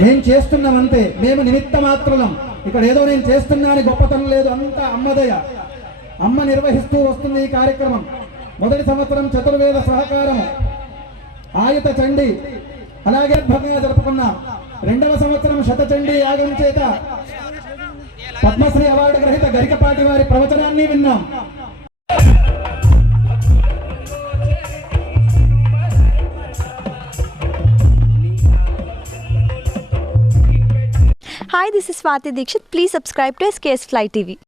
మేము చేస్తున్నామంతే, మేము నిమిత్త మాత్రులం. ఇక్కడ ఏదో నేను చేస్తున్నా అని గొప్పతనం లేదు, అంతా అమ్మదయ. అమ్మ నిర్వహిస్తూ వస్తుంది ఈ కార్యక్రమం. మొదటి సంవత్సరం చతుర్వేద సహకారం, ఆయుత చండి అలాగే భంగా జరుపుకున్నాం. రెండవ సంవత్సరం శతచండీ యాగం చేత పద్మశ్రీ అవార్డు గ్రహీత గరికపాటి వారి ప్రవచనాన్ని విన్నాం. Hi, this is Swati Dikshit. Please subscribe to SKS Fly TV.